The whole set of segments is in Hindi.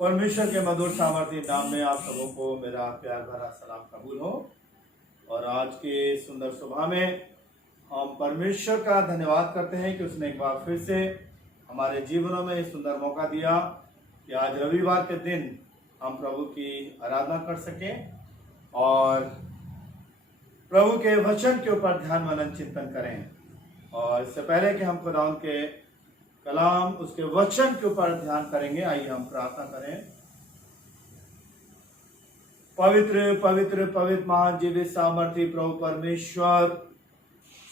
परमेश्वर के मधुर सामर्थ्य नाम में आप सबों को मेरा प्यार भरा सलाम कबूल हो। और आज के सुंदर सुबह में हम परमेश्वर का धन्यवाद करते हैं कि उसने एक बार फिर से हमारे जीवनों में सुंदर मौका दिया कि आज रविवार के दिन हम प्रभु की आराधना कर सकें और प्रभु के वचन के ऊपर ध्यान मनन चिंतन करें। और इससे पहले कि हम खुदा के कलाम उसके वचन के ऊपर ध्यान करेंगे, आइए हम प्रार्थना करें। पवित्र पवित्र पवित्र महान जीवित सामर्थी प्रभु परमेश्वर,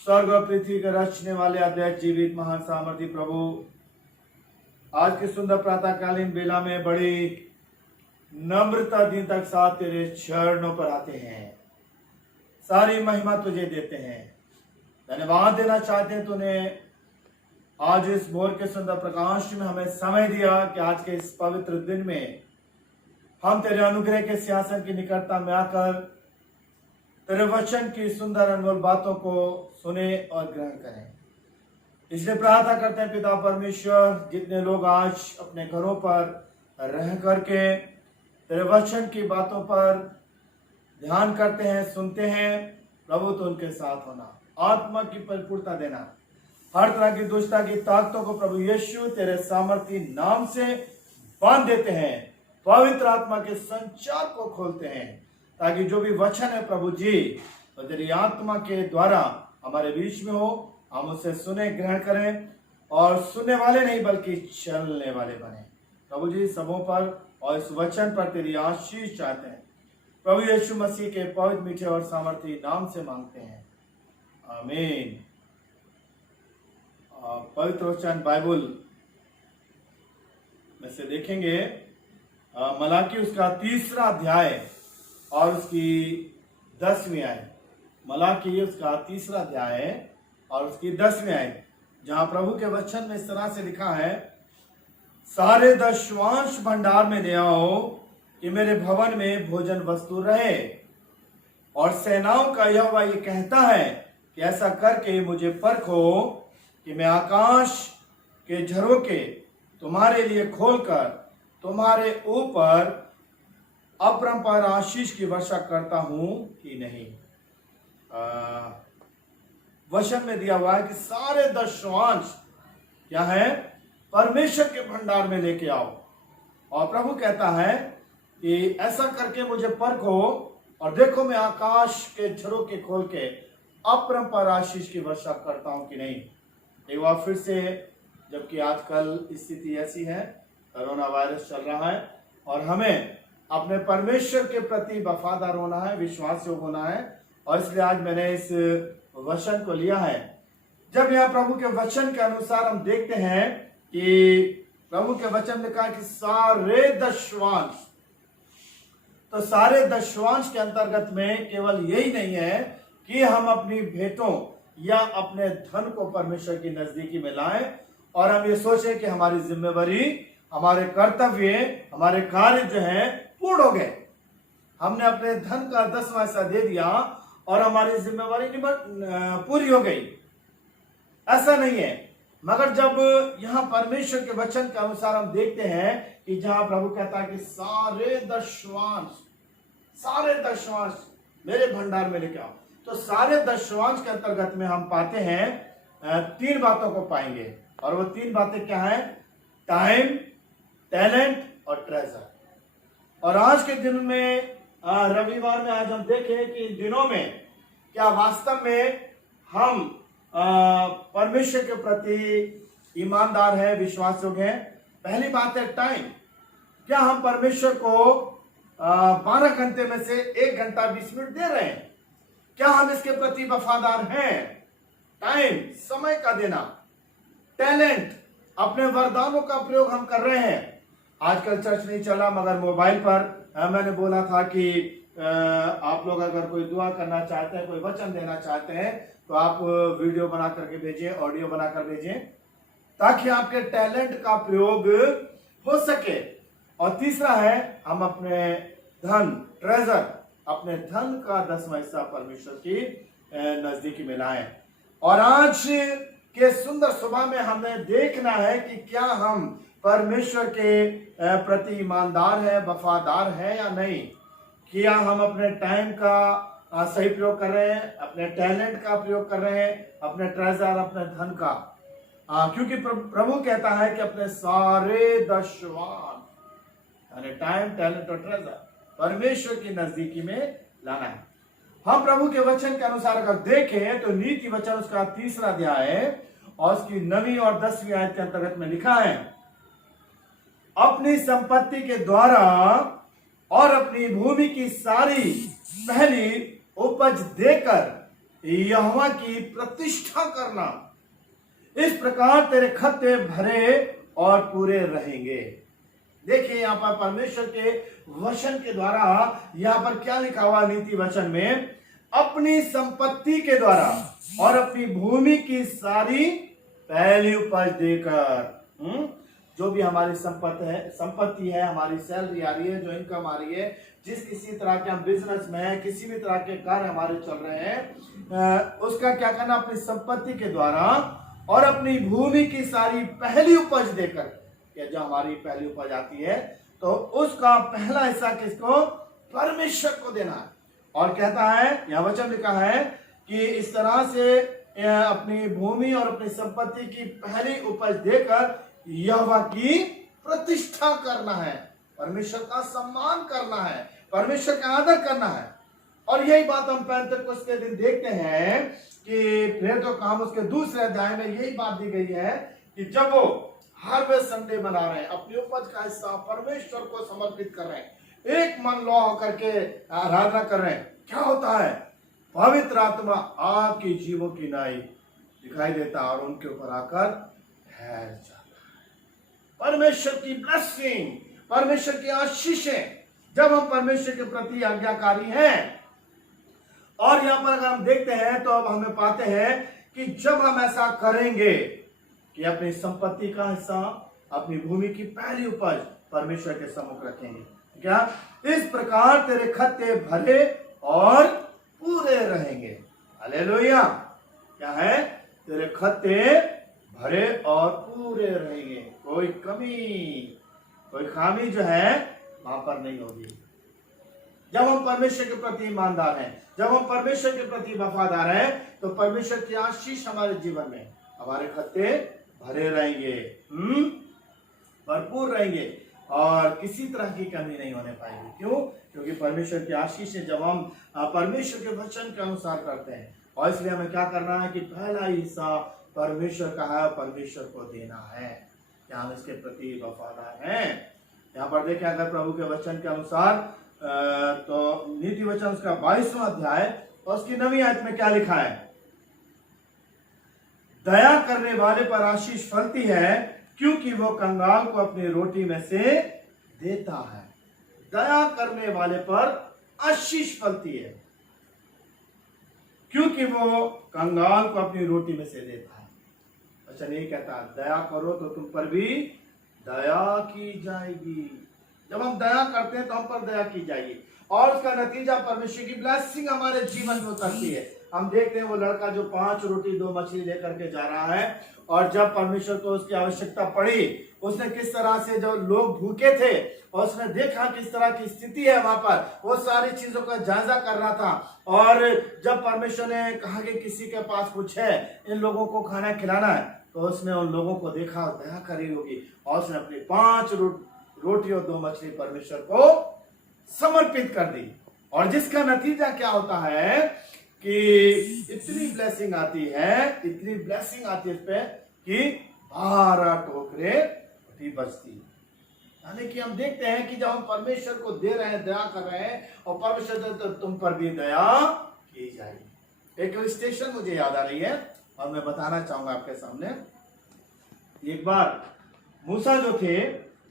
स्वर्ग और पृथ्वी के रचने वाले अद्वैत जीवित महान सामर्थी प्रभु, आज की सुंदर प्रातःकालीन बेला में बड़ी नम्रता दिन तक साथ तेरे चरणों पर आते हैं, सारी महिमा तुझे देते हैं। धन्यवाद देना चाहते हैं तूने आज इस भोर के सुंदर प्रकाश में हमें समय दिया कि आज के इस पवित्र दिन में हम तेरे अनुग्रह के सिंहासन की निकटता में आकर तेरे वचन की सुंदर अनमोल बातों को सुने और ग्रहण करें। इसलिए प्रार्थना करते हैं पिता परमेश्वर, जितने लोग आज अपने घरों पर रह करके तेरे वचन की बातों पर ध्यान करते हैं, सुनते हैं, प्रभु तो उनके साथ होना, आत्मा की परिपूर्णता देना, हर तरह की दुष्टता की ताकतों को प्रभु यीशु तेरे सामर्थी नाम से बांध देते हैं, पवित्र आत्मा के संचार को खोलते हैं, ताकि जो भी वचन है प्रभु जी तो तेरी आत्मा के द्वारा हमारे बीच में हो, हम उसे सुने, ग्रहण करें और सुनने वाले नहीं बल्कि चलने वाले बने। प्रभु जी सबों पर और इस वचन पर तेरी आशीष चाहते हैं, प्रभु यीशु मसीह के पवित्र मीठे और सामर्थी नाम से मांगते हैं, आमीन। पवित्र वचन बाइबल में से देखेंगे मलाकी उसका 3रा अध्याय और उसकी 10वीं आयत। मलाकी उसका 3रा अध्याय और उसकी 10वीं आयत, जहां प्रभु के वचन में इस तरह से लिखा है, सारे दशवांश भंडार में ले आओ कि मेरे भवन में भोजन वस्तु रहे। और सेनाओं का यहोवा ये कहता है कि ऐसा करके मुझे परखो कि मैं आकाश के झरोखे तुम्हारे लिए खोलकर तुम्हारे ऊपर अपरंपार आशीष की वर्षा करता हूं कि नहीं। वचन में दिया हुआ है कि सारे दशवांश क्या है, परमेश्वर के भंडार में लेके आओ। और प्रभु कहता है कि ऐसा करके मुझे परखो और देखो मैं आकाश के झरोखे खोल के अपरंपार आशीष की वर्षा करता हूं कि नहीं। एक बार फिर से, जबकि आजकल स्थिति ऐसी है, कोरोना वायरस चल रहा है और हमें अपने परमेश्वर के प्रति वफादार होना है, विश्वास योग होना है। और इसलिए आज मैंने इस वचन को लिया है। जब यहाँ प्रभु के वचन के अनुसार हम देखते हैं कि प्रभु के वचन में कहा कि सारे दशवांश, तो सारे दशवांश के अंतर्गत में केवल यही नहीं है कि हम अपनी भेंटों या अपने धन को परमेश्वर की नजदीकी में लाएं और हम ये सोचें कि हमारी जिम्मेवारी, हमारे कर्तव्य, हमारे कार्य जो हैं पूर्ण हो गए, हमने अपने धन का 10वां हिस्सा दे दिया और हमारी जिम्मेवारी पूरी हो गई। ऐसा नहीं है। मगर जब यहाँ परमेश्वर के वचन के अनुसार हम देखते हैं कि जहां प्रभु कहता है कि सारे दशवांश मेरे भंडार में लेके आओ, तो सारे दशवांश के अंतर्गत में हम पाते हैं 3 बातों को पाएंगे। और वो 3 बातें क्या हैं? टाइम, टैलेंट और ट्रेजर। और आज के दिन में, रविवार में आज हम देखें कि दिनों में क्या वास्तव में हम परमेश्वर के प्रति ईमानदार हैं, विश्वास योग्य हैं। पहली बात है टाइम। क्या हम परमेश्वर को 12 घंटे में से 1 घंटा 20 मिनट दे रहे हैं? क्या हम इसके प्रति वफादार हैं? टाइम, समय का देना। टैलेंट, अपने वरदानों का प्रयोग हम कर रहे हैं। आजकल चर्च नहीं चला, मगर मोबाइल पर मैंने बोला था कि आप लोग अगर कोई दुआ करना चाहते हैं, कोई वचन देना चाहते हैं, तो आप वीडियो बना करके भेजें, ऑडियो बनाकर भेजें, ताकि आपके टैलेंट का प्रयोग हो सके। और तीसरा है, हम अपने धन, ट्रेजर, अपने धन का 10वां हिस्सा परमेश्वर की नजदीकी में लाएं। और आज के सुंदर सुबह में हमें देखना है कि क्या हम परमेश्वर के प्रति ईमानदार है, वफादार है या नहीं? क्या हम अपने टाइम का सही प्रयोग कर रहे हैं, अपने टैलेंट का प्रयोग कर रहे हैं, अपने ट्रेजर, अपने धन का? क्योंकि प्रभु कहता है कि अपने सारे दशवान यानी टाइम, टैलेंट और ट्रेजर परमेश्वर की नजदीकी में लाना है। हम प्रभु के वचन के अनुसार अगर देखें तो नीति वचन उसका 3रा अध्याय है और उसकी 9वीं और 10वीं आयत के अंतर्गत में लिखा है, अपनी संपत्ति के द्वारा और अपनी भूमि की सारी पहली उपज देकर यहोवा की प्रतिष्ठा करना, इस प्रकार तेरे खत्ते भरे और पूरे रहेंगे। देखिए यहां पर परमेश्वर के वचन के द्वारा यहां पर क्या लिखा हुआ नीति वचन में, अपनी संपत्ति के द्वारा और अपनी भूमि की सारी पहली उपज देकर। जो भी हमारी संपत्ति है, हमारी सैलरी आ रही है, जो इनकम आ रही है, जिस किसी तरह के हम बिजनेस में है, किसी भी तरह के कार्य हमारे चल रहे हैं, उसका क्या करना, अपनी संपत्ति के द्वारा और अपनी भूमि की सारी पहली उपज देकर, या जो हमारी पहली उपज आती है तो उसका पहला हिस्सा किसको? परमेश्वर को देना है। और कहता है, यह वचन लिखा है कि इस तरह से अपनी भूमि और अपनी संपत्ति की पहली उपज देकर यहोवा की प्रतिष्ठा करना है, परमेश्वर का सम्मान करना है, परमेश्वर का आदर करना है। और यही बात हम पेंटेकोस्त के दिन देखते हैं कि प्रेरितों का काम उसके 2रे अध्याय में यही बात दी गई है कि जब वो हार्वेस्ट संडे मना रहे हैं, अपनी उपज का हिस्सा परमेश्वर को समर्पित कर रहे हैं, एक मन लौ होकर के आराधना कर रहे हैं, क्या होता है? पवित्र आत्मा आपके जीवों की नाई दिखाई देता और उनके ऊपर आकर ठहर जाता है। परमेश्वर की ब्लेसिंग, परमेश्वर की आशीषें, जब हम परमेश्वर के प्रति आज्ञाकारी हैं। और यहां पर अगर हम देखते हैं तो अब हमें पाते हैं कि जब हम ऐसा करेंगे कि अपनी संपत्ति का हिस्सा, अपनी भूमि की पहली उपज परमेश्वर के सम्मुख रखेंगे, क्या? इस प्रकार तेरे खत्ते भरे और पूरे रहेंगे। हालेलुया! क्या है? तेरे खत्ते भरे और पूरे रहेंगे, कोई कमी, कोई खामी जो है वहां पर नहीं होगी। जब हम परमेश्वर के प्रति ईमानदार हैं, जब हम परमेश्वर के प्रति वफादार हैं, तो परमेश्वर की आशीष हमारे जीवन में, हमारे खत्ते भरे रहेंगे, भरपूर रहेंगे और किसी तरह की कमी नहीं होने पाएगी। क्यों? क्योंकि परमेश्वर की आशीष है जब हम परमेश्वर के वचन के अनुसार करते हैं। और इसलिए हमें क्या करना है कि पहला हिस्सा परमेश्वर का है, परमेश्वर को देना है। क्या हम इसके प्रति वफादार हैं? यहाँ पर देखें अगर प्रभु के वचन के अनुसार तो नीति वचन उसका 22वां अध्याय और उसकी 9वीं आयत में क्या लिखा है, दया करने वाले पर आशीष फलती है क्योंकि वो कंगाल को अपनी रोटी में से देता है। दया करने वाले पर आशीष फलती है क्योंकि वो कंगाल को अपनी रोटी में से देता है। अच्छा, नहीं कहता दया करो तो तुम पर भी दया की जाएगी। जब हम दया करते हैं तो हम पर दया की जाएगी और उसका नतीजा परमेश्वर की ब्लेसिंग हमारे जीवन में उतरती है। हम देखते हैं वो लड़का जो 5 रोटी 2 मछली लेकर के जा रहा है और जब परमेश्वर को उसकी आवश्यकता पड़ी, उसने किस तरह से जो लोग भूखे थे और उसने देखा किस तरह की स्थिति है वहां पर, वो सारी चीजों का जायजा कर रहा था। और जब परमेश्वर ने कहा कि किसी के पास कुछ है, इन लोगों को खाना खिलाना है, तो उसने उन लोगों को देखा, दया करी होगी और उसने अपनी 5 रोटी और 2 मछली परमेश्वर को समर्पित कर दी। और जिसका नतीजा क्या होता है कि इतनी ब्लेसिंग आती है, इतनी ब्लेसिंग आती है इस पे कि 12 टोकरे रोटी बचती। यानी कि हम देखते हैं कि जब हम परमेश्वर को दे रहे हैं, दया कर रहे हैं और परमेश्वर दे तो तुम पर भी दया की जाएगी। एक स्टेशन मुझे याद आ रही है और मैं बताना चाहूंगा आपके सामने। एक बार मूसा जो थे,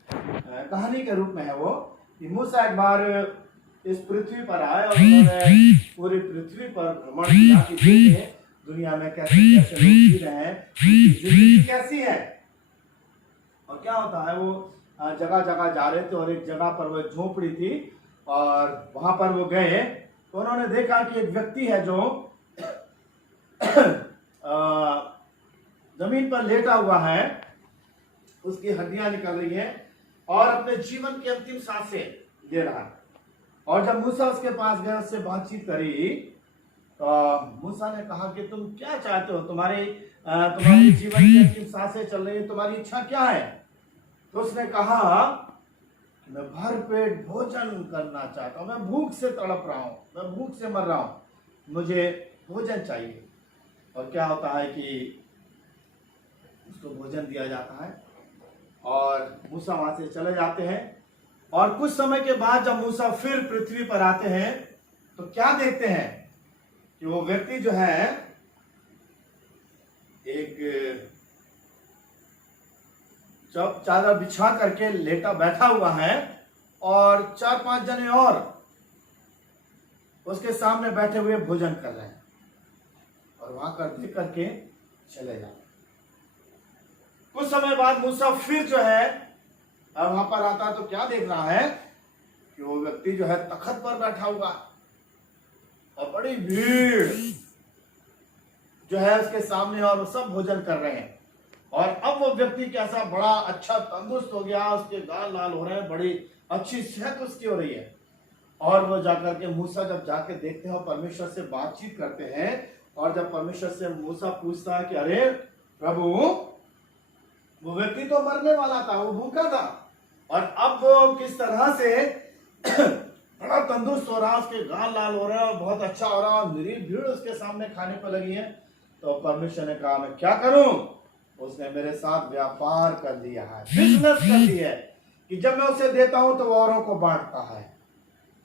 कहानी के रूप में है वो, कि मूसा एक बार इस पृथ्वी पर आए और उन्होंने पूरी पृथ्वी पर भ्रमण किया कि देखें दुनिया में कैसे कैसे लोग जी रहे हैं, जिंदगी कैसी है। और क्या होता है, वो जगह जगह जा रहे थे और एक जगह पर वो झोपड़ी थी और वहां पर वो गए तो उन्होंने देखा कि एक व्यक्ति है जो जमीन पर लेटा हुआ है उसकी हड्डियां निकल रही हैं और अपने जीवन की अंतिम सांसें ले रहा है। और जब मूसा उसके पास गया, उससे बातचीत करी, तो मूसा ने कहा कि तुम क्या चाहते हो, तुम्हारी जीवन की अंतिम सांसें चल रही है, तुम्हारी इच्छा क्या है? तो उसने कहा मैं भर पेट भोजन करना चाहता हूं, मैं भूख से तड़प रहा हूं, मैं भूख से मर रहा हूं, मुझे भोजन चाहिए। और क्या होता है कि उसको भोजन दिया जाता है और मूसा वहां से चले जाते हैं। और कुछ समय के बाद जब मूसा फिर पृथ्वी पर आते हैं तो क्या देखते हैं कि वो व्यक्ति जो है एक चादर बिछा करके लेटा बैठा हुआ है और 4-5 जने और उसके सामने बैठे हुए भोजन कर रहे हैं और वहां कर देख करके चले जाते। कुछ समय बाद मूसा फिर जो है अब वहां पर आता है तो क्या देख रहा है कि वो व्यक्ति जो है तख्त पर बैठा हुआ और बड़ी भीड़ जो है उसके सामने और वो सब भोजन कर रहे हैं। और अब वो व्यक्ति कैसा बड़ा अच्छा तंदुरुस्त हो गया, उसके गाल लाल हो रहे हैं, बड़ी अच्छी सेहत उसकी हो रही है। और वो जाकर के मूसा जब जाके देखते हैं और परमेश्वर से बातचीत करते हैं, और जब परमेश्वर से मूसा पूछता है कि अरे प्रभु, वो व्यक्ति तो मरने वाला था, वो भूखा था, और अब वो किस तरह से बड़ा तंदुरुस्त हो रहा, उसके गाल लाल हो रहे हैं और बहुत अच्छा हो रहा, और मेरी भीड़ उसके सामने खाने पर लगी है। तो परमेश्वर ने कहा मैं क्या करूं? उसने मेरे साथ व्यापार कर लिया है, बिजनेस कर लिया है कि जब मैं उसे देता हूं तो औरों को बांटता है,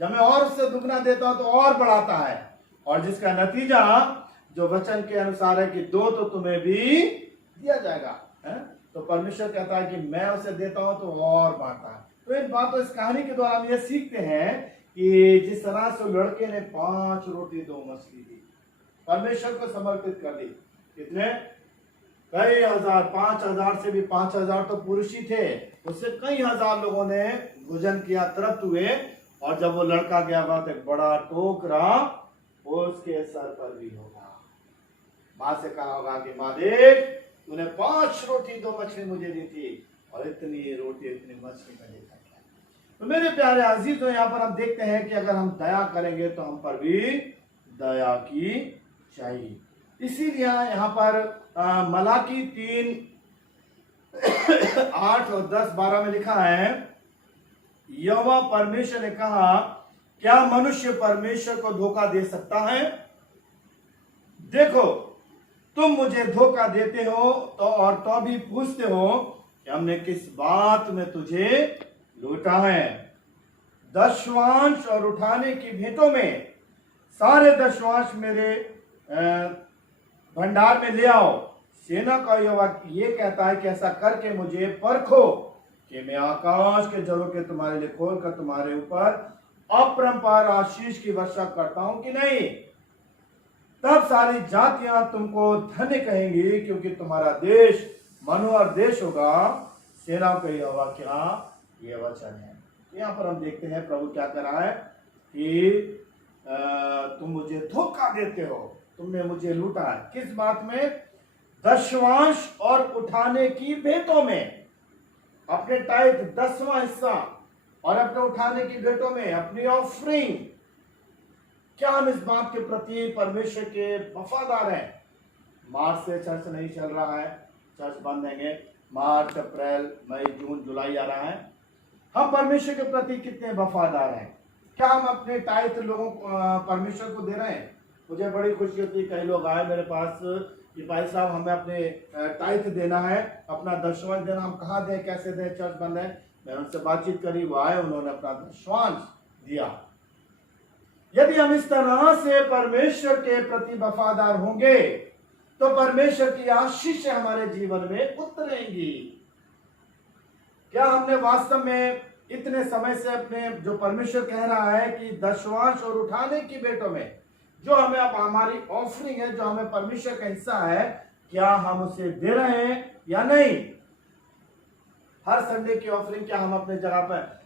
जब मैं और उससे दुगना देता हूं तो और बढ़ाता है, और जिसका नतीजा जो वचन के अनुसार है कि दो तो तुम्हें भी दिया जाएगा है? तो परमेश्वर कहता है कि मैं उसे देता हूं तो और बांटता है। तो इन बातों, इस कहानी के द्वारा हम ये सीखते हैं कि जिस तरह से लड़के ने 5 रोटी 2 मछली दी, परमेश्वर को समर्पित कर दी, कितने कई हजार, 5,000 से भी 5,000 तो पुरुष ही थे, उससे कई हजार लोगों ने भोजन किया, तृप्त हुए। और जब वो लड़का गया बात एक बड़ा टोकरा उसके सर पर भी होगा, मां से कहा होगा कि मां देख, तूने 5 रोटी 2 मछली मुझे दी थी और इतनी रोटी इतनी मछली में देखा क्या। तो मेरे प्यारे अजीज, तो यहाँ पर हम देखते हैं कि अगर हम दया करेंगे तो हम पर भी दया की चाहिए। इसीलिए यहाँ पर मलाकी 3:8 और 10-12 में लिखा है, यहोवा परमेश्वर ने कहा, क्या मनुष्य परमेश्वर को धोखा दे सकता है? देखो, तुम मुझे धोखा देते हो तो और तो भी पूछते हो कि हमने किस बात में तुझे लूटा है। दशवांश और उठाने की भेंटों में सारे दशवांश मेरे भंडार में ले आओ। सेना का यहोवा ये कहता है कि ऐसा करके मुझे परखो कि मैं आकाश के जलों के तुम्हारे लिए खोलकर तुम्हारे ऊपर अपरंपार आशीष की वर्षा करता हूं कि नहीं। तब सारी जातियां तुमको धन्य कहेंगी, क्योंकि तुम्हारा देश मनोहर देश होगा। सेना का यहोवा क्या ये वचन है। यहाँ पर हम देखते हैं प्रभु क्या कर रहा है कि तुम मुझे धोखा देते हो, तुमने मुझे लूटा है। किस बात में? दशवांश और उठाने की भेंटों में, अपने टाइप 10वां हिस्सा और अपने उठाने की भेंटों में, अपनी ऑफरिंग। क्या हम इस बात के प्रति परमेश्वर के वफादार हैं? मार्च से चर्च नहीं चल रहा है, चर्च बंद रहेंगे, मार्च, अप्रैल, मई, जून, जुलाई आ रहा है। हम परमेश्वर के प्रति कितने वफादार हैं? क्या हम अपने टाइट लोगों परमेश्वर को दे रहे हैं? मुझे बड़ी खुशी होती है, कई लोग आए मेरे पास कि भाई साहब हमें अपने टाइट देना है, अपना दशवांश देना, हम कहाँ दें, कैसे दें, चर्च बंद है। मैंने उनसे बातचीत करी, वो आए, उन्होंने अपना दशवांश दिया। यदि हम इस तरह से परमेश्वर के प्रति वफादार होंगे तो परमेश्वर की आशीष हमारे जीवन में उतरेंगी। क्या हमने वास्तव में इतने समय से अपने, जो परमेश्वर कह रहा है कि दशवांश और उठाने की भेंटों में जो हमें अब हमारी ऑफरिंग है, जो हमें परमेश्वर का हिस्सा है, क्या हम उसे दे रहे हैं या नहीं? हर संडे की ऑफरिंग क्या हम अपने जगह पर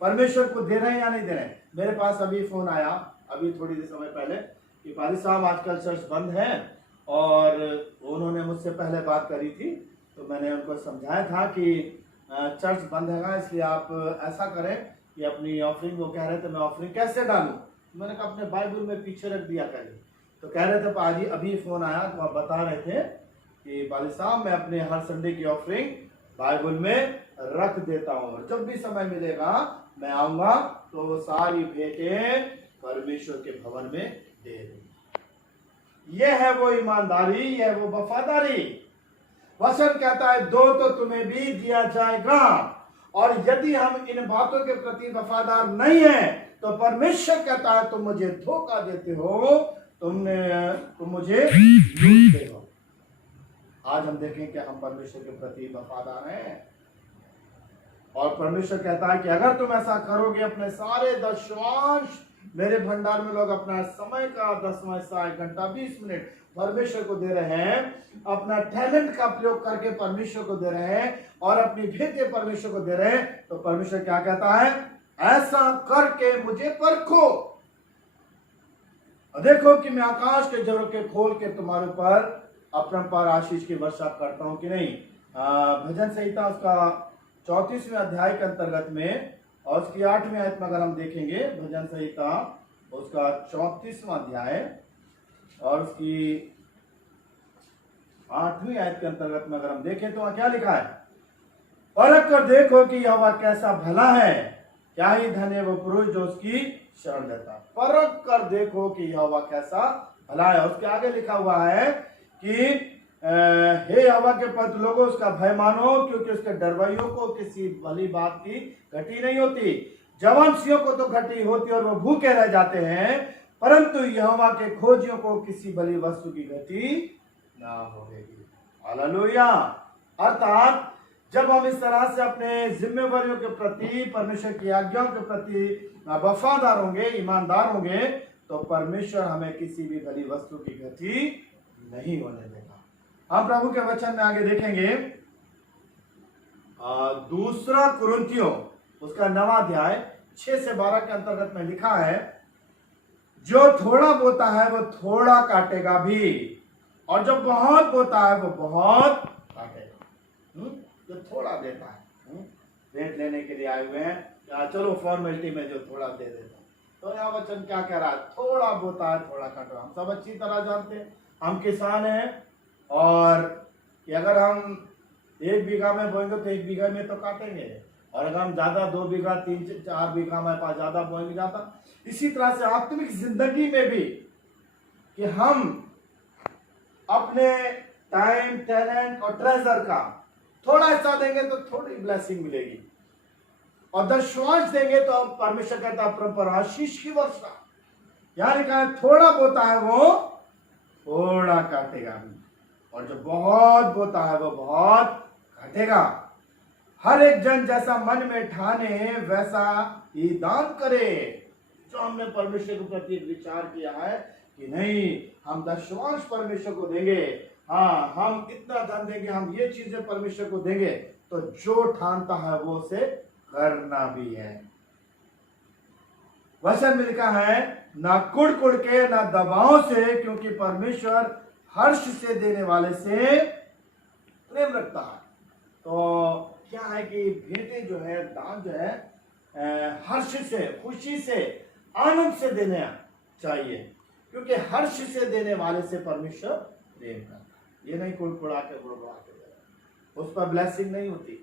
परमेश्वर को दे रहे हैं या नहीं दे रहे हैं? मेरे पास अभी फोन आया, अभी थोड़ी देर समय पहले, कि पारी साहब आजकल चर्च बंद है, और उन्होंने मुझसे पहले बात करी थी तो मैंने उनको समझाया था कि चर्च बंद है, इसलिए आप ऐसा करें कि अपनी ऑफरिंग, वो कह रहे थे मैं ऑफरिंग कैसे डालूं, मैंने कहा अपने बाइबल में पीछे रख दिया करिए। तो कह रहे थे पाजी अभी फ़ोन आया तो आप बता रहे थे कि पाली साहब मैं अपने हर संडे की ऑफरिंग बाइबल में रख देता हूँ, और जब भी समय मिलेगा मैं आऊंगा तो वो सारी भेंटें परमेश्वर के भवन में दे दूंगा। यह है वो ईमानदारी, यह है वो वफादारी। वचन कहता है दो तो तुम्हें भी दिया जाएगा, और यदि हम इन बातों के प्रति वफादार नहीं है तो परमेश्वर कहता है तुम मुझे धोखा देते हो, तुम मुझे लूटते हो। आज हम देखें कि हम परमेश्वर के प्रति वफादार हैं, और परमेश्वर कहता है कि अगर तुम ऐसा करोगे, अपने सारे दशमांश मेरे भंडार में लोग अपना समय का 10वां हिस्सा 1 घंटा 20 मिनट परमेश्वर को दे रहे हैं, अपना टैलेंट का प्रयोग करके परमेश्वर को दे रहे हैं, और अपनी भेंटें परमेश्वर को दे रहे हैं, तो परमेश्वर क्या कहता है, ऐसा करके मुझे परखो, देखो कि मैं आकाश के झरोखे खोल के तुम्हारे ऊपर अपरंपार आशीष की वर्षा करता हूं कि नहीं। भजन संहिता उसका 34वें अध्याय के अंतर्गत में और उसकी 8वीं आयत में अगर हम देखेंगे, भजन संहिता उसका 34वां अध्याय और उसकी 8वीं आयत के अंतर्गत में अगर हम देखें तो वहां क्या लिखा है, परख कर देखो कि यहोवा कैसा भला है, क्या ही धन्य है वो पुरुष जो उसकी शरण लेता। परख कर देखो कि यहोवा कैसा भला है। उसके आगे लिखा हुआ है कि हे यहोवा के पवित्र लोगों उसका भय मानो, क्योंकि उसके डरवाइयों को किसी भली बात की घटी नहीं होती। जवान सियों को तो घटी होती और वो भूखे रह जाते हैं, परंतु यहोवा के खोजियों को किसी भली वस्तु की घटी ना होगी। हालेलुया। अर्थात जब हम इस तरह से अपने जिम्मेवारियों के प्रति, परमेश्वर की आज्ञाओं के प्रति वफादार होंगे, ईमानदार होंगे, तो परमेश्वर हमें किसी भी भली वस्तु की गति नहीं होने देगा। हम प्रभु के वचन में आगे देखेंगे, 2 कुरिन्थियों उसका 9वां अध्याय 6 से 12 के अंतर्गत में लिखा है, जो थोड़ा बोता है वो थोड़ा काटेगा भी, और जो बहुत बोता है वो बहुत काटेगा। जो थोड़ा देता है, भेंट लेने के लिए आए हुए हैं, चलो फॉर्मेलिटी में जो थोड़ा दे देता, तो यह वचन क्या कह रहा है, थोड़ा बोता है थोड़ा काटो। हम सब अच्छी तरह जानते हैं, हम किसान हैं, और कि अगर हम 1 बीघा में बोएंगे तो 1 बीघा में तो काटेंगे, और अगर हम ज्यादा 2 बीघा 3-4 बीघा में पास ज्यादा बोएंगे जाता। इसी तरह से आत्मिक जिंदगी में भी कि हम अपने टाइम, टैलेंट और ट्रेजर का थोड़ा हिस्सा देंगे तो थोड़ी ब्लेसिंग मिलेगी, और दशमांश देंगे तो परमेश्वर कहता है परंपरा आशीष की वर्षा। यहां लिखा है थोड़ा बोता है वो थोड़ा काटेगा भी, और जो बहुत बोता है वो बहुत काटेगा। हर एक जन जैसा मन में ठाने वैसा ही दान करे। जो हमने परमेश्वर के प्रति विचार किया है कि नहीं हम दशमांश परमेश्वर को देंगे, हाँ हम इतना धन देंगे, हम ये चीजें परमेश्वर को देंगे, तो जो ठानता है वो उसे करना भी है। वचन में लिखा है ना कुड़ के ना दबाव से, क्योंकि परमेश्वर हर्ष से देने वाले से प्रेम रखता है। तो क्या है कि भेंटें जो है, दान जो है हर्ष से, खुशी से, आनंद से देना चाहिए, क्योंकि हर्ष से देने वाले से परमेश्वर प्रेम करता है। ये नहीं कुड़कुड़ा के गुड़गुड़ा के दे रहा, उस पर ब्लेसिंग नहीं होती,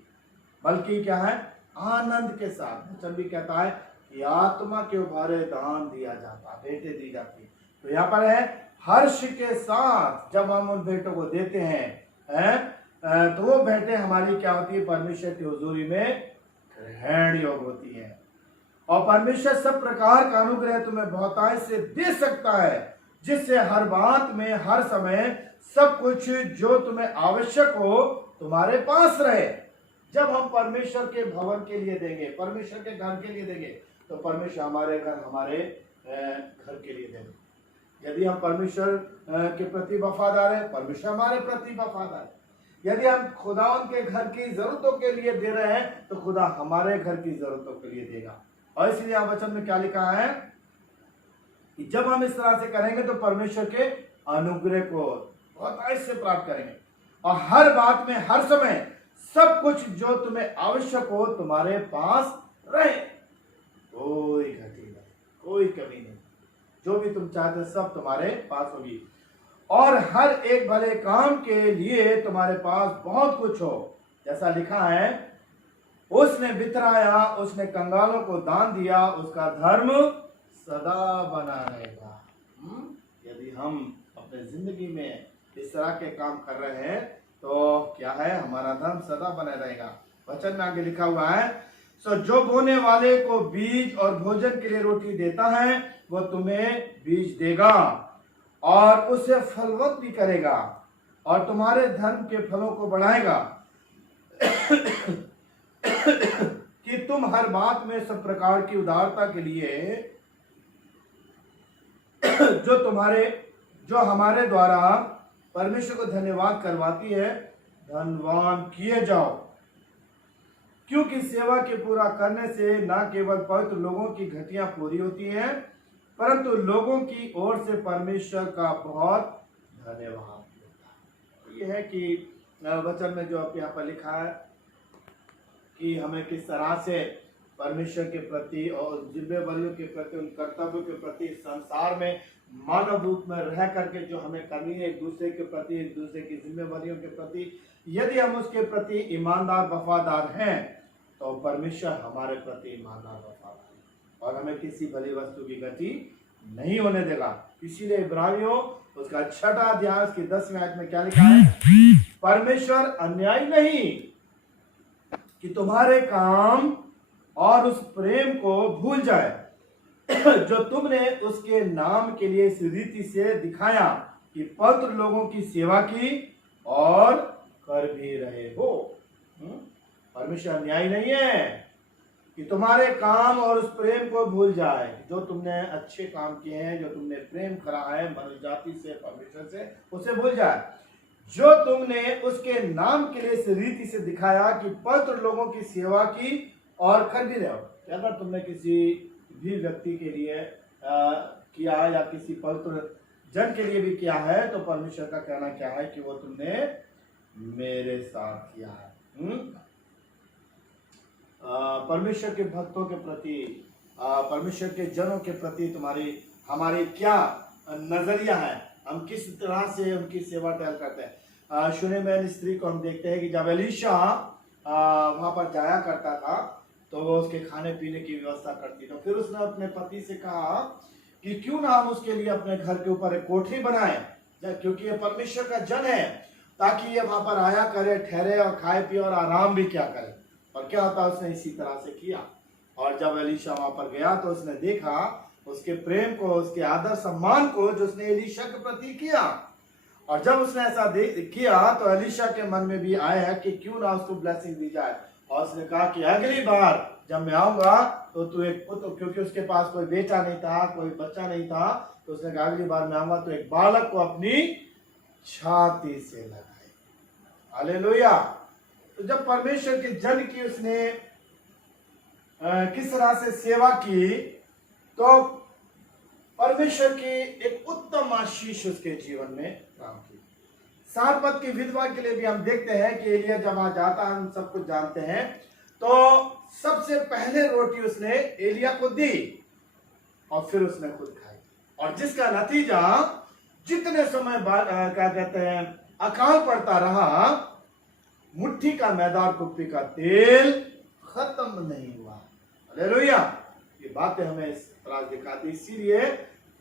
बल्कि क्या है आनंद के साथ। वचन भी कहता है कि आत्मा के उभारे दान दिया जाता, भेंटें दी जाती। तो यहाँ पर है हर्ष के साथ जब हम उन भेंटों को देते हैं, तो वो भेंटें हमारी क्या होती है, परमेश्वर की हुजूरी में ग्रहण योग्य होती है। और परमेश्वर सब प्रकार का अनुग्रह तुम्हें बहुतायत से दे सकता है, जिससे हर बात में हर समय सब कुछ जो तुम्हें आवश्यक हो तुम्हारे पास रहे। जब हम परमेश्वर के भवन के लिए देंगे, परमेश्वर के घर के लिए देंगे, तो परमेश्वर हमारे घर, हमारे घर के लिए देंगे। यदि हम परमेश्वर के प्रति वफादार है, परमेश्वर हमारे प्रति वफादार है। यदि हम खुदावन के घर की जरूरतों के लिए दे रहे हैं, तो खुदा हमारे घर की जरूरतों के लिए देगा। और इसलिए वचन में क्या लिखा है कि जब हम इस तरह से करेंगे तो परमेश्वर के अनुग्रह को बहुत से प्राप्त करेंगे। और हर बात में हर समय सब कुछ जो तुम्हें आवश्यक हो तुम्हारे पास रहे। कोई घटी नहीं, कोई कमी नहीं, जो भी तुम चाहते सब तुम्हारे पास होगी। और हर एक भले काम के लिए तुम्हारे पास बहुत कुछ हो। जैसा लिखा है, उसने बितराया, उसने कंगालों को दान दिया, उसका धर्म सदा बना रहेगा। यदि हम अपने जिंदगी में इस तरह के काम कर रहे हैं तो क्या है, हमारा धर्म सदा बना रहेगा। वचन में आगे लिखा हुआ है, सो जो बोने वाले को बीज और भोजन के लिए रोटी देता है वो तुम्हें बीज देगा और उसे फलवत भी करेगा और तुम्हारे धर्म के फलों को बढ़ाएगा कि तुम हर बात में सब प्रकार की उदारता के लिए जो हमारे द्वारा परमेश्वर को धन्यवाद करवाती है धनवान किए जाओ। क्योंकि सेवा के पूरा करने से न केवल पवित्र लोगों की घटियां पूरी होती हैं परंतु लोगों की ओर से परमेश्वर का बहुत धन्यवाद। ये है कि वचन में जो आप यहाँ पर लिखा है कि हमें किस तरह से परमेश्वर के प्रति और जिम्मेवारियों के प्रति, उन कर्तव्यों के प्रति संसार में मानव रूप में रह करके जो हमें करनी है एक दूसरे के प्रति, एक दूसरे की जिम्मेवारियों के प्रति, यदि हम उसके प्रति ईमानदार वफादार हैं तो परमेश्वर हमारे प्रति ईमानदार वफादार है और हमें किसी भली वस्तु की गति नहीं होने देगा। इसीलिए इब्रानियों उसका 6 अध्याय की 10वें आयत में क्या लिखा है, परमेश्वर अन्यायी नहीं कि तुम्हारे काम और उस प्रेम को भूल जाए जो तुमने उसके नाम के लिए इस रीति से दिखाया कि पवित्र लोगों की सेवा की और कर भी रहे हो। परमेश्वर अन्यायी नहीं है कि तुम्हारे काम और उस प्रेम को भूल जाए। जो तुमने अच्छे काम किए हैं, जो तुमने प्रेम करा है मनुष्य जाति से, परमेश्वर से, उसे भूल जाए। जो तुमने उसके नाम के लिए इस रीति से दिखाया कि पवित्र लोगों की सेवा की और कर भी रहे हो। अगर तुमने किसी भी व्यक्ति के लिए किया है या किसी पवित्र जन के लिए भी किया है तो परमेश्वर का कहना क्या है कि वो तुमने मेरे साथ किया है। परमेश्वर के भक्तों के प्रति, परमेश्वर के जनों के प्रति हमारी क्या नजरिया है, हम किस तरह से उनकी सेवा टहल करते हैं। शूनेमिन स्त्री को हम देखते हैं कि जब एलीशा वहां पर जाया करता था तो वो उसके खाने पीने की व्यवस्था करती। तो फिर उसने अपने पति से कहा कि क्यों ना हम उसके लिए अपने घर के ऊपर एक कोठरी बनाएं, क्योंकि ये परमेश्वर का जन है, ताकि ये वहां पर आया करे, ठहरे और खाए पिए और आराम भी क्या करे। और क्या होता, उसने इसी तरह से किया। और जब एलीशा वहां पर गया तो उसने देखा उसके प्रेम को, उसके आदर सम्मान को जो उसने एलीशा के प्रति किया। और जब उसने ऐसा किया तो एलीशा के मन में भी आया है कि क्यों ना उसको ब्लेसिंग दी जाए। और उसने कहा कि अगली बार जब मैं आऊंगा तो तू एक पुत्र, क्योंकि उसके पास कोई बेटा नहीं था, कोई बच्चा नहीं था, तो उसने कहा अगली बार मैं आऊंगा तो एक बालक को अपनी छाती से लगाए। हालेलुया। तो जब परमेश्वर के जन की उसने किस तरह से सेवा की तो परमेश्वर की एक उत्तम आशीष उसके जीवन में काम की। सारपत की विधवा के लिए भी हम देखते हैं कि एलिया जब वहां जाता है, हम सब कुछ जानते हैं, तो सबसे पहले रोटी उसने एलिया को दी और फिर उसने खुद खाई। और जिसका नतीजा जितने समय बाद क्या कहते हैं अकाल पड़ता रहा, मुट्ठी का मैदान कुप्पी का तेल खत्म नहीं हुआ। हालेलुया। ये बातें हमें इस तरह दिखाती। इसीलिए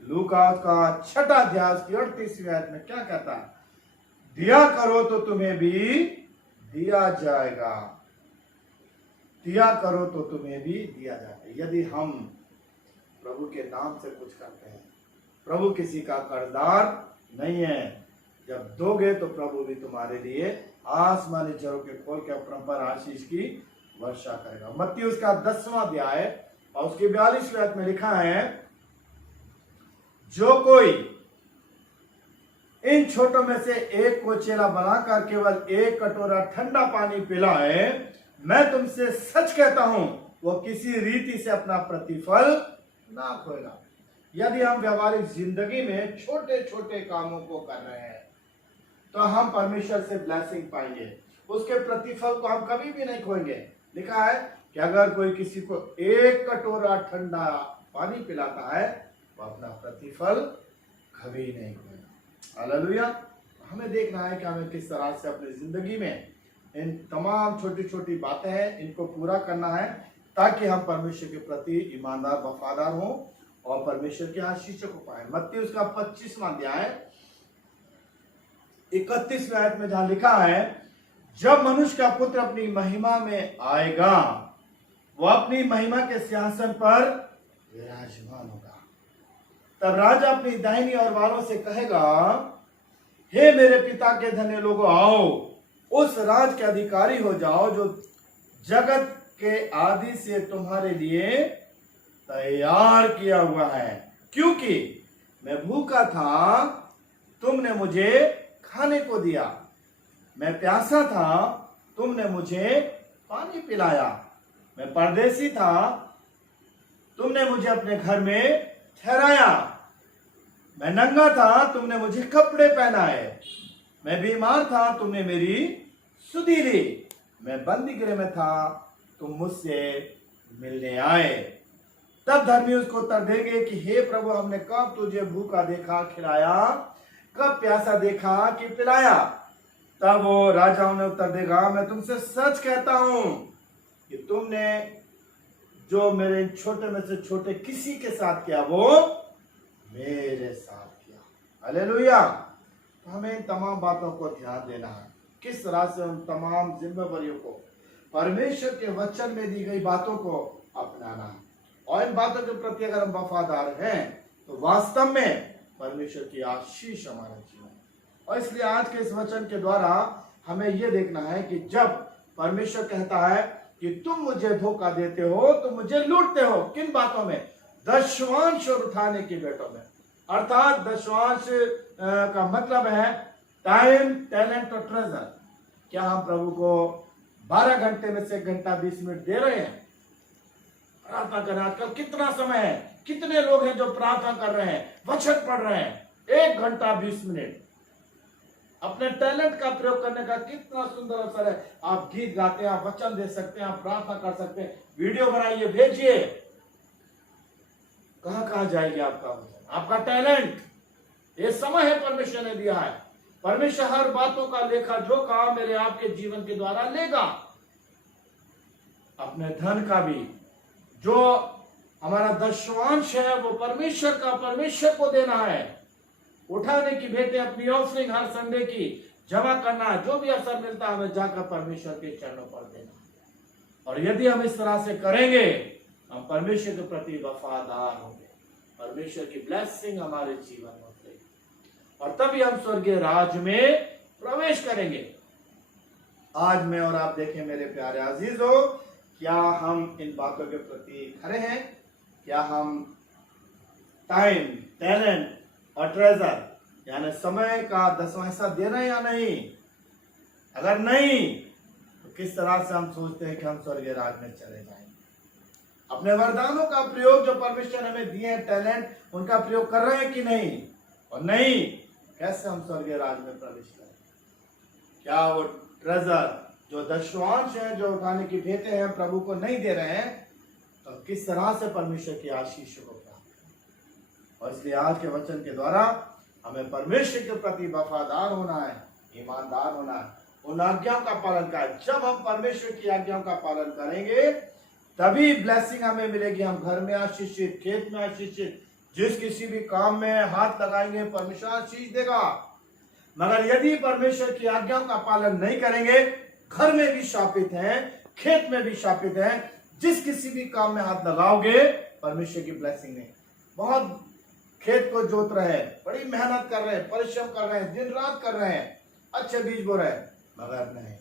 लूका का 6 अध्याय की 38वीं आयत में क्या कहता है, दिया करो तो तुम्हें भी दिया जाएगा, दिया करो तो तुम्हें भी दिया जाएगा। यदि हम प्रभु के नाम से कुछ करते हैं, प्रभु किसी का कर्जदार नहीं है। जब दोगे तो प्रभु भी तुम्हारे लिए आसमानी झरों के खोल के अपरंपार आशीष की वर्षा करेगा। मत्ती उसका 10वां अध्याय और उसके 42वें आयत में लिखा है, जो कोई इन छोटों में से एक को चेला बनाकर केवल एक कटोरा ठंडा पानी पिलाए, मैं तुमसे सच कहता हूं वो किसी रीति से अपना प्रतिफल ना खोएगा। यदि हम व्यवहारिक जिंदगी में छोटे छोटे कामों को कर रहे हैं, तो हम परमेश्वर से ब्लेसिंग पाएंगे, उसके प्रतिफल को हम कभी भी नहीं खोएंगे। लिखा है कि अगर कोई किसी को 1 कटोरा ठंडा पानी पिलाता है वो अपना प्रतिफल कभी नहीं खोएगा। हालेलुया। हमें देखना है कि हमें किस तरह से अपनी जिंदगी में इन तमाम छोटी छोटी बातें हैं, इनको पूरा करना है ताकि हम परमेश्वर के प्रति ईमानदार वफादार हों और परमेश्वर के आशीषों को पाए। मत्ती उसका 25वां अध्याय 31वें आयत में जहां लिखा है, जब मनुष्य का पुत्र अपनी महिमा में आएगा वो अपनी महिमा के सिंहासन पर विराजमान होगा, तब राजा अपनी दाहिनी और वालों से कहेगा, हे मेरे पिता के धन्य लोगों, आओ उस राज के अधिकारी हो जाओ जो जगत के आदि से तुम्हारे लिए तैयार किया हुआ है। क्योंकि मैं भूखा था, तुमने मुझे खाने को दिया, मैं प्यासा था, तुमने मुझे पानी पिलाया, मैं परदेसी था, तुमने मुझे अपने घर में ठहराया, मैं नंगा था, तुमने मुझे कपड़े पहनाए, मैं बीमार था, तुमने मेरी सुधि ली, मैं बंदी गृह में था, तुम मुझसे मिलने आए। तब धर्मी उसको उत्तर देंगे कि हे प्रभु, हमने कब तुझे भूखा देखा खिलाया, कब प्यासा देखा कि पिलाया। तब वो राजा उन्हें उत्तर देगा, मैं तुमसे सच कहता हूं कि तुमने जो मेरे छोटे में से छोटे किसी के साथ किया वो मेरे साथ किया। हालेलुया। हमें इन तमाम बातों को ध्यान देना है, किस तरह से उन तमाम जिम्मेदारियों को, परमेश्वर के वचन में दी गई बातों को अपनाना है। और इन बातों के प्रति अगर हम वफादार हैं तो वास्तव में परमेश्वर की आशीष हमारे जीवन। और इसलिए आज के इस वचन के द्वारा हमें यह देखना है कि जब परमेश्वर कहता है कि तुम मुझे धोखा देते हो, तुम मुझे लूटते हो, किन बातों में? दशवांश और उठाने की भेंटों में। अर्थात दशवांश का मतलब है टाइम, टैलेंट और ट्रेजर। क्या हम प्रभु को 12 घंटे में से 1 घंटा 20 मिनट दे रहे हैं? प्रार्थना करना आजकल कितना समय है, कितने लोग हैं जो प्रार्थना कर रहे हैं, वचन पढ़ रहे हैं, 1 घंटा 20 मिनट। अपने टैलेंट का प्रयोग करने का कितना सुंदर अवसर है। आप गीत गाते हैं, आप वचन दे सकते हैं, आप प्रार्थना कर सकते हैं, वीडियो बनाइए, भेजिए। कहां कहां जाएगी आपका वचन, आपका टैलेंट? ये समय है परमेश्वर ने दिया है। परमेश्वर हर बातों का लेखा जोखा मेरे आपके जीवन के द्वारा लेगा। अपने धन का भी, जो हमारा दशवांश है वो परमेश्वर का, परमेश्वर को देना है। उठाने की भेंटें, अपनी ऑफरिंग हर संडे की जमा करना है। जो भी अवसर मिलता है हमें जाकर परमेश्वर के चरणों पर देना। और यदि हम इस तरह से करेंगे, हम परमेश्वर के प्रति वफादार होंगे, परमेश्वर की ब्लेसिंग हमारे जीवन में होगी और तभी हम स्वर्गीय राज में प्रवेश करेंगे। आज मैं और आप देखें मेरे प्यारे अजीजों, क्या हम इन बातों के प्रति खरे हैं? क्या हम टाइम, टैलेंट और ट्रेजर यानी समय का 10वां हिस्सा दे रहे हैं या नहीं? अगर नहीं तो किस तरह से हम सोचते हैं कि हम स्वर्गीय राज में चले जाएंगे? अपने वरदानों का प्रयोग जो परमेश्वर हमें दिए हैं, टैलेंट, उनका प्रयोग कर रहे हैं कि नहीं? और नहीं, कैसे हम स्वर्गीय राज में प्रवेश करें? क्या वो ट्रेजर जो दशवांश है, जो उठाने की भेंटें हैं, प्रभु को नहीं दे रहे हैं, तो किस तरह से परमेश्वर की आशीष को प्राप्त करें? और इसलिए आज के वचन के द्वारा हमें परमेश्वर के प्रति वफादार होना है, ईमानदार होना है, उन आज्ञाओं का पालन करें। जब हम परमेश्वर की आज्ञाओं का पालन करेंगे तभी ब्लेसिंग हमें मिलेगी। हम घर में आशीषित, खेत में आशीषित, जिस किसी भी काम में हाथ लगाएंगे परमेश्वर आशीष देगा। मगर यदि परमेश्वर की आज्ञाओं का पालन नहीं करेंगे, घर में भी शापित हैं, खेत में भी शापित हैं, जिस किसी भी काम में हाथ लगाओगे परमेश्वर की ब्लेसिंग नहीं। बहुत खेत को जोत रहे हैं, बड़ी मेहनत कर रहे हैं, परिश्रम कर रहे हैं, दिन रात कर रहे हैं, अच्छे बीज बो रहे हैं, मगर नहीं।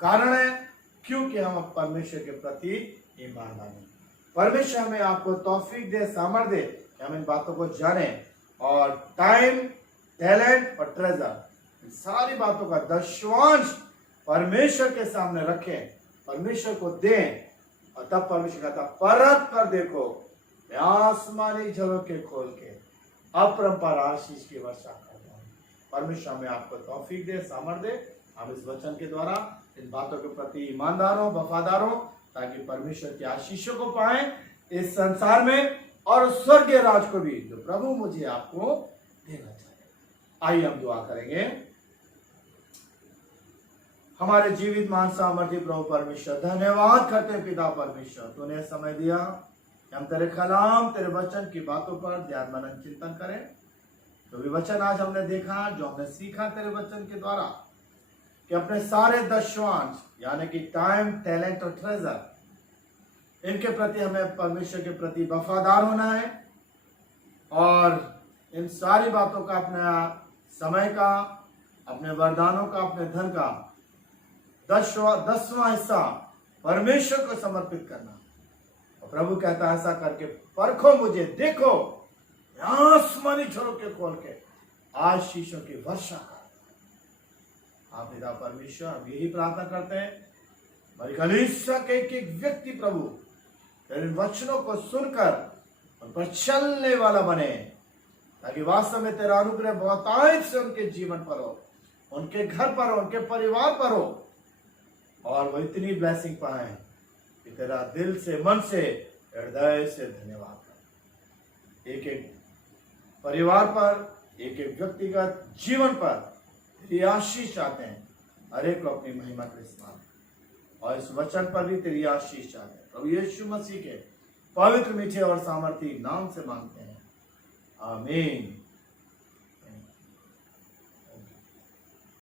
कारण है क्योंकि हम परमेश्वर के प्रति ईमानदार नहीं। परमेश्वर हमें आपको तौफीक दे, सामर्थ दे कि हम इन बातों को जाने और टाइम, टैलेंट और ट्रेजर, इन सारी बातों का दशवांश परमेश्वर के सामने रखें, परमेश्वर को दें। और तब परमेश्वर कहता, परत पर देखो, मैं आसमानी झरोखे खोल के अपरंपार आशीष की वर्षा कर दूंगा। परमेश्वर हमें आपको तौफीक दे, सामर्थ दे। हम इस वचन के द्वारा इन बातों के प्रति ईमानदार हो, वफादार हो, ताकि परमेश्वर की आशीषों को पाए इस संसार में और स्वर्गीय राज को भी, जो प्रभु मुझे आपको देना चाहे। आइए हम दुआ करेंगे। हमारे जीवित महान सामर्थ्य प्रभु परमेश्वर, धन्यवाद करते हैं पिता परमेश्वर, तूने समय दिया हम तेरे कलाम, तेरे वचन की बातों पर ध्यान मनन चिंतन करें। जो भी वचन आज हमने देखा, जो हमने सीखा तेरे वचन के द्वारा, कि अपने सारे दशवांश यानी कि टाइम, टैलेंट और ट्रेजर, इनके प्रति हमें परमेश्वर के प्रति वफादार होना है और इन सारी बातों का, अपने समय का, अपने वरदानों का, अपने धन का 10वां हिस्सा परमेश्वर को समर्पित करना। और प्रभु कहता है ऐसा करके परखो मुझे, देखो आसमानी झरोखे खोल के आशीषों की वर्षा कर। आप पिता परमेश्वर, हम यही प्रार्थना करते हैं, हमारी कलीसिया के एक व्यक्ति प्रभु तेरे वचनों को सुनकर उन पर चलने वाला बने, ताकि वास्तव में तेरा अनुग्रह बहुतायत से उनके जीवन पर हो, उनके घर पर हो, उनके परिवार पर हो, और वो इतनी ब्लेसिंग पाए कि तेरा दिल से, मन से, हृदय से धन्यवाद कर। एक एक परिवार पर, एक एक व्यक्तिगत जीवन पर तेरी आशीष चाहते हैं, हर एक को अपनी महिमा के इस्तेमाल, और इस वचन पर भी तेरी आशीष चाहते हैं। प्रभु यीशु मसीह के पवित्र, मीठे और सामर्थी नाम से मांगते हैं, आमीन।